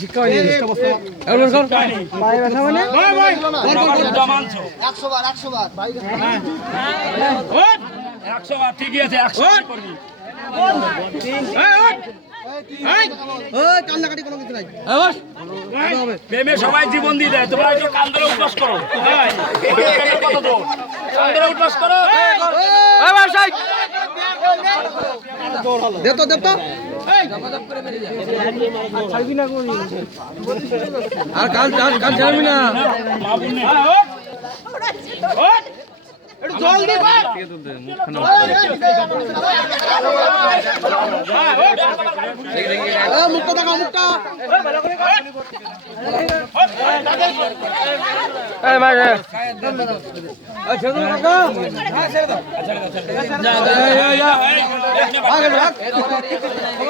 শিক্ষা ঠিকই আছে প্রেমে সবাই জীবন দিয়ে দেয়, তোমরা একটু কান্দরে উল্লাস করো, কান্দরে উল্লাস করো। আর কাল ছাড়বি না। জলদি মুখটা দেখা মুখটা